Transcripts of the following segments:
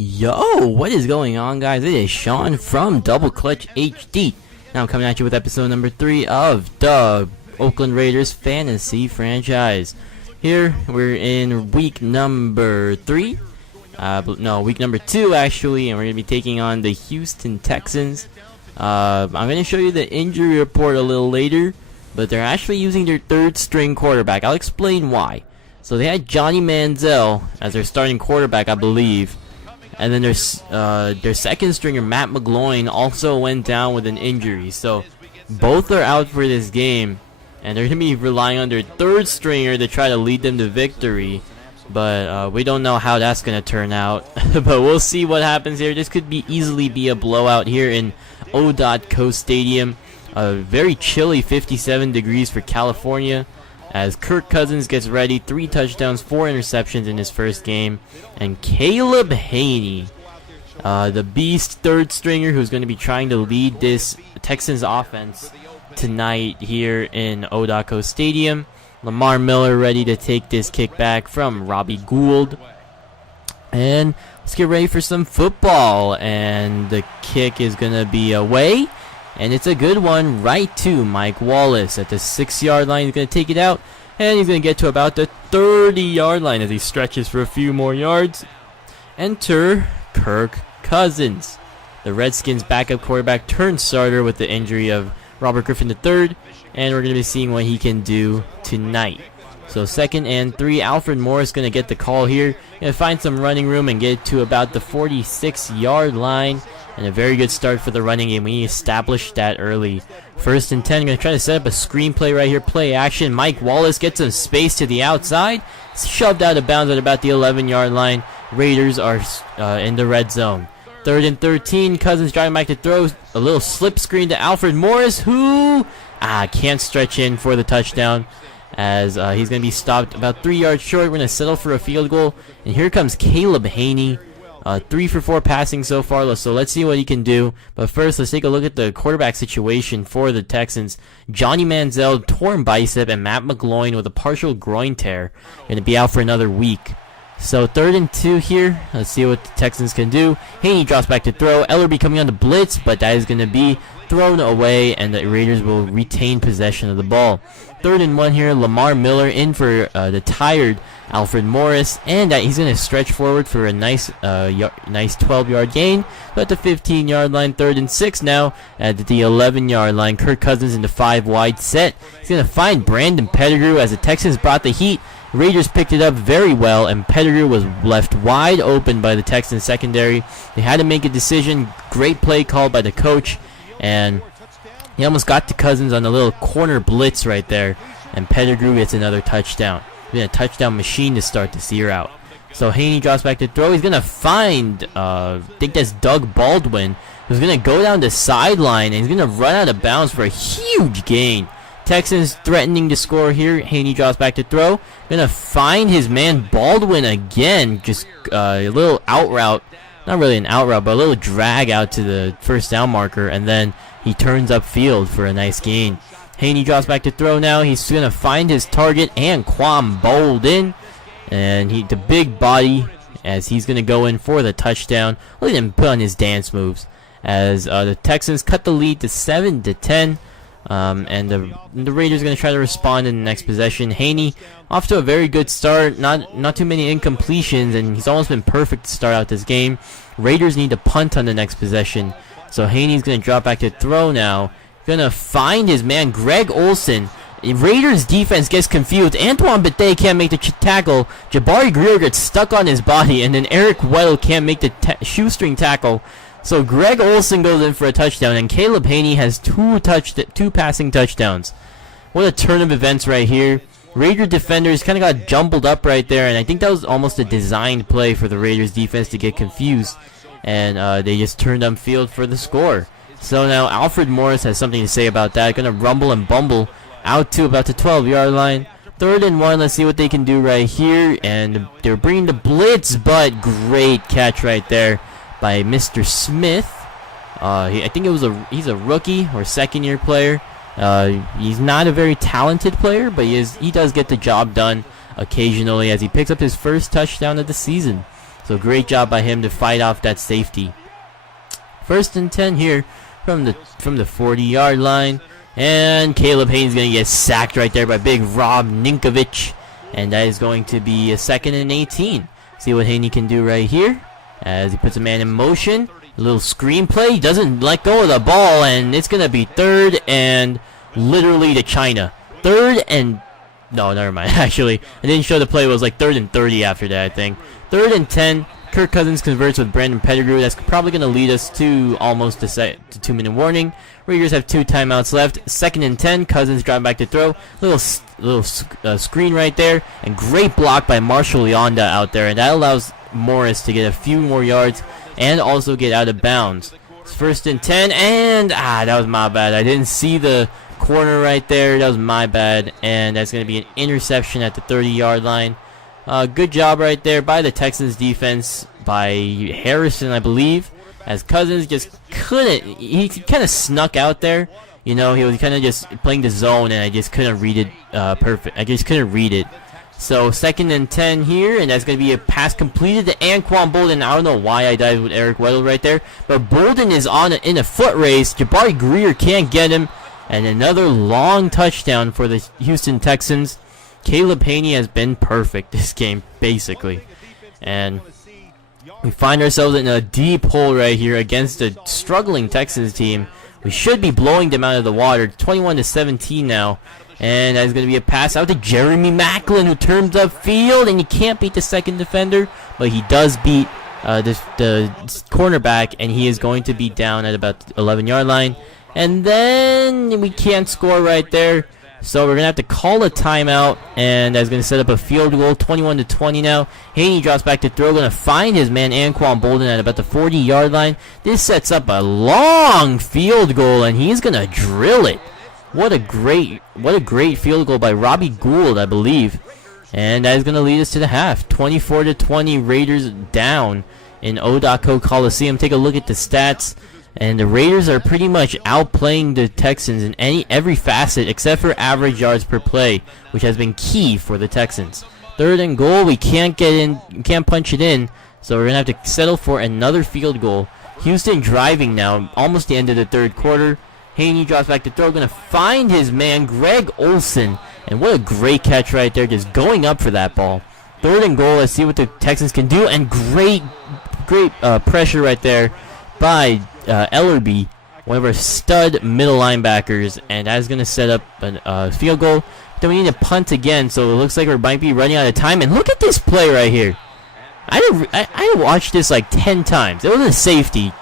Yo, what is going on, guys? It is Sean from Double Clutch HD. Now I'm coming at you with episode number 3 of the Oakland Raiders fantasy franchise. Here we're in week number 3. Week number 2 actually, and we're gonna be taking on the Houston Texans. I'm gonna show you the injury report a little later, but they're actually using their third string quarterback. I'll explain why. So they had Johnny Manziel as their starting quarterback, I believe. And then their second stringer, Matt McGloin, also went down with an injury. So both are out for this game. And they're going to be relying on their third stringer to try to lead them to victory. But we don't know how that's going to turn out. But we'll see what happens here. This could easily be a blowout here in O.Co Stadium. Very chilly 57 degrees for California. As Kirk Cousins gets ready, 3 touchdowns, 4 interceptions in his first game. And Caleb Haney, the beast third stringer who's going to be trying to lead this Texans offense tonight here in O.Co Stadium. Lamar Miller ready to take this kick back from Robbie Gould. And let's get ready for some football. And the kick is going to be away. And it's a good one right to Mike Wallace at the 6-yard line. He's going to take it out, and he's going to get to about the 30-yard line as he stretches for a few more yards. Enter Kirk Cousins, the Redskins' backup quarterback turned starter with the injury of Robert Griffin III, and we're going to be seeing what he can do tonight. So 2nd and 3, Alfred Morris going to get the call here. Going to find some running room and get to about the 46-yard line. And a very good start for the running game. We need to establish that early. 1st and 10, going to try to set up a screenplay right here. Play action. Mike Wallace gets some space to the outside. Shoved out of bounds at about the 11-yard line. Raiders are in the red zone. 3rd and 13, Cousins driving back to throw. A little slip screen to Alfred Morris, who can't stretch in for the touchdown, as he's going to be stopped about 3 yards short. We're going to settle for a field goal. And here comes Caleb Haney. 3 for 4 passing so far, so let's see what he can do. But first, let's take a look at the quarterback situation for the Texans. Johnny Manziel, torn bicep, and Matt McGloin with a partial groin tear. Going to be out for another week. So 3rd and 2 here. Let's see what the Texans can do. Haney drops back to throw. Ellerby coming on the blitz, but that is going to be thrown away, and the Raiders will retain possession of the ball. 3rd and 1 here. Lamar Miller in for the tired Alfred Morris, and he's going to stretch forward for a nice 12-yard gain. So at the 15-yard line, 3rd and 6 now at the 11-yard line. Kirk Cousins in the 5-wide set. He's going to find Brandon Pettigrew as the Texans brought the heat. Raiders picked it up very well, and Pettigrew was left wide open by the Texans secondary. They had to make a decision. Great play called by the coach, and he almost got to Cousins on a little corner blitz right there, and Pettigrew gets another touchdown. Been a touchdown machine to start this year out. So Haney drops back to throw. He's going to find, I think that's Doug Baldwin, who's going to go down the sideline, and he's going to run out of bounds for a huge gain. Texans threatening to score here. Haney drops back to throw. Going to find his man Baldwin again. Just a little out route. Not really an out route, but a little drag out to the first down marker, and then he turns upfield for a nice gain. Haney drops back to throw now. He's going to find his target, and Quam Bolden. And the big body, as he's going to go in for the touchdown. Look at him put on his dance moves. As the Texans cut the lead to 7-10. And the Raiders are going to try to respond in the next possession. Haney off to a very good start. Not too many incompletions, and he's almost been perfect to start out this game. Raiders need to punt on the next possession. So Haney's going to drop back to throw now. Gonna find his man Greg Olsen. Raiders defense gets confused. Antoine Bethea can't make the tackle. Jabari Greer gets stuck on his body, and then Eric Weddle can't make the shoestring tackle. So Greg Olsen goes in for a touchdown, and Caleb Haney has 2 passing touchdowns. What a turn of events right here. Raider defenders kind of got jumbled up right there, and I think that was almost a designed play for the Raiders defense to get confused, and they just turned upfield for the score. So now Alfred Morris has something to say about that. Going to rumble and bumble out to about the 12-yard line. 3rd and 1. Let's see what they can do right here. And they're bringing the blitz, but great catch right there by Mr. Smith. I think he's a rookie or 2nd-year player. He's not a very talented player, but he does get the job done occasionally, as he picks up his first touchdown of the season. So great job by him to fight off that safety. 1st and 10 here from the 40-yard line. And Caleb Haynes going to get sacked right there by big Rob Ninkovich. And that is going to be a 2nd and 18. See what Haney can do right here as he puts a man in motion. A little screenplay. He doesn't let go of the ball, and it's going to be 3rd and literally to China. 3rd and... No, never mind. Actually, I didn't show the play. It was like 3rd and 30 after that, I think. 3rd and 10. Kirk Cousins converts with Brandon Pettigrew. That's probably going to lead us to almost a 2-minute warning. Raiders have 2 timeouts left. 2nd and 10. Cousins driving back to throw. Little screen right there. And great block by Marshall Yonda out there. And that allows Morris to get a few more yards and also get out of bounds. It's 1st and 10. And, that was my bad. I didn't see the corner right there. That was my bad. And that's going to be an interception at the 30-yard line. Good job right there by the Texans defense, by Harrison, I believe, as Cousins just couldn't, he kind of snuck out there. You know, he was kind of just playing the zone, and I just couldn't read it perfect. I just couldn't read it. So 2nd and 10 here, and that's going to be a pass completed to Anquan Bolden. I don't know why I dived with Eric Weddle right there, but Bolden is in a foot race. Jabari Greer can't get him, and another long touchdown for the Houston Texans. Caleb Haney has been perfect this game, basically. And we find ourselves in a deep hole right here against a struggling Texans team. We should be blowing them out of the water. 21-17 now. And that's going to be a pass out to Jeremy Maclin, who turns upfield. And he can't beat the 2nd defender, but he does beat the cornerback. And he is going to be down at about the 11-yard line. And then we can't score right there. So we're going to have to call a timeout, and that's going to set up a field goal, 21-20 now. Haney drops back to throw, going to find his man Anquan Bolden at about the 40-yard line. This sets up a long field goal, and he's going to drill it. What a great field goal by Robbie Gould, I believe. And that is going to lead us to the half. 24-20, Raiders down in O.Co Coliseum. Take a look at the stats. And the Raiders are pretty much outplaying the Texans in every facet except for average yards per play, which has been key for the Texans. 3rd and goal, we can't get in, we can't punch it in, so we're going to have to settle for another field goal. Houston driving now, almost the end of the 3rd quarter. Haney drops back to throw, going to find his man, Greg Olsen. And what a great catch right there, just going up for that ball. 3rd and goal, let's see what the Texans can do, and great pressure right there by Ellerby, one of our stud middle linebackers, and that's going to set up a field goal. Then we need to punt again, so it looks like we might be running out of time. And look at this play right here. I watched this like 10 times. It was a safety.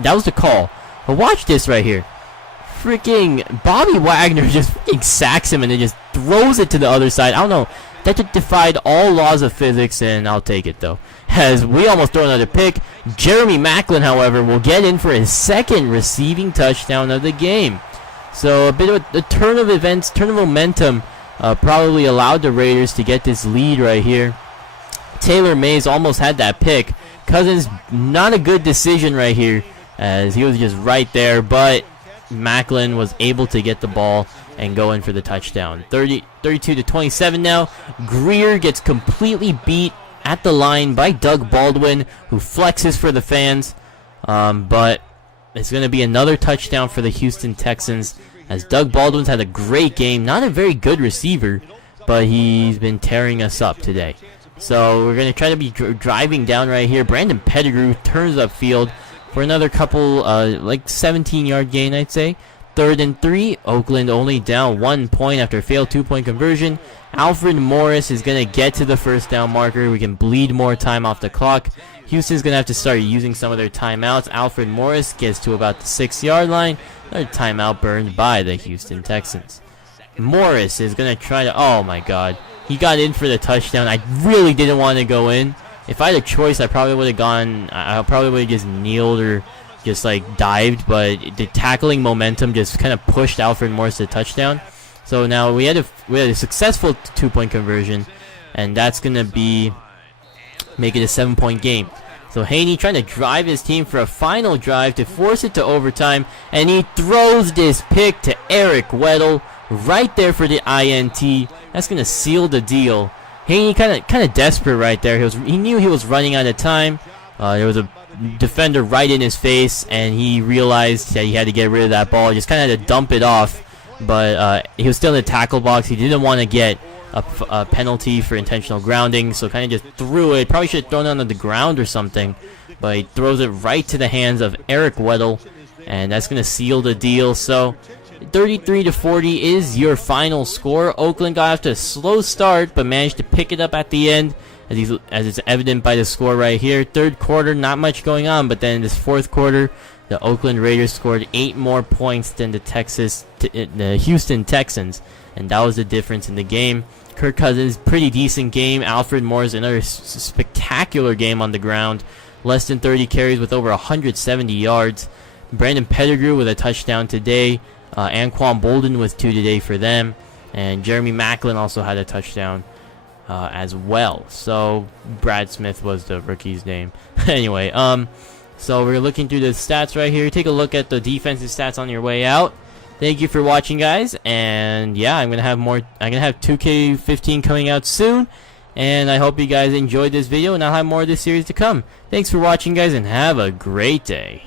That was the call. But watch this right here. Freaking Bobby Wagner just freaking sacks him and then just throws it to the other side. I don't know. That just defied all laws of physics, and I'll take it, though. As we almost throw another pick. Jeremy Maclin, however, will get in for his 2nd receiving touchdown of the game. So a bit of a turn of events, turn of momentum, probably allowed the Raiders to get this lead right here. Taylor Mays almost had that pick. Cousins, not a good decision right here, as he was just right there, but Maclin was able to get the ball and go in for the touchdown. 32-27 now. Greer gets completely beat at the line by Doug Baldwin, who flexes for the fans. But it's going to be another touchdown for the Houston Texans, as Doug Baldwin's had a great game. Not a very good receiver, but he's been tearing us up today. So we're going to try to be driving down right here. Brandon Pettigrew turns upfield for another couple, like 17-yard gain, I'd say. 3rd and 3. Oakland only down 1 point after a failed 2-point conversion. Alfred Morris is going to get to the 1st down marker. We can bleed more time off the clock. Houston's going to have to start using some of their timeouts. Alfred Morris gets to about the 6-yard line. Another timeout burned by the Houston Texans. Morris is going to try to... Oh, my God. He got in for the touchdown. I really didn't want to go in. If I had a choice, I probably would have gone... I probably would have just kneeled or just, like, dived. But the tackling momentum just kind of pushed Alfred Morris to the touchdown. So now we had a successful 2-point conversion. And that's going to be... make it a 7-point game. So Haney trying to drive his team for a final drive to force it to overtime. And he throws this pick to Eric Weddle right there for the INT. That's going to seal the deal. Haney kind of desperate right there. He knew he was running out of time. There was a defender right in his face, and he realized that he had to get rid of that ball. He just kind of had to dump it off, but he was still in the tackle box. He didn't want to get a penalty for intentional grounding, so kind of just threw it. Probably should have thrown it on the ground or something, but he throws it right to the hands of Eric Weddle, and that's going to seal the deal. So 33-40 is your final score. Oakland got off to a slow start, but managed to pick it up at the end, as it's evident by the score right here. Third quarter, not much going on, but then in this fourth quarter, the Oakland Raiders scored 8 more points than the Houston Texans, and that was the difference in the game. Kirk Cousins, pretty decent game. Alfred Morris, another spectacular game on the ground. Less than 30 carries with over 170 yards. Brandon Pettigrew with a touchdown today. Anquan Bolden with 2 today for them. And Jeremy Maclin also had a touchdown as well. So Brad Smith was the rookie's name. Anyway, so we're looking through the stats right here. Take a look at the defensive stats on your way out. Thank you for watching, guys. And yeah, I'm gonna have 2K15 coming out soon. And I hope you guys enjoyed this video, and I'll have more of this series to come. Thanks for watching, guys, and have a great day.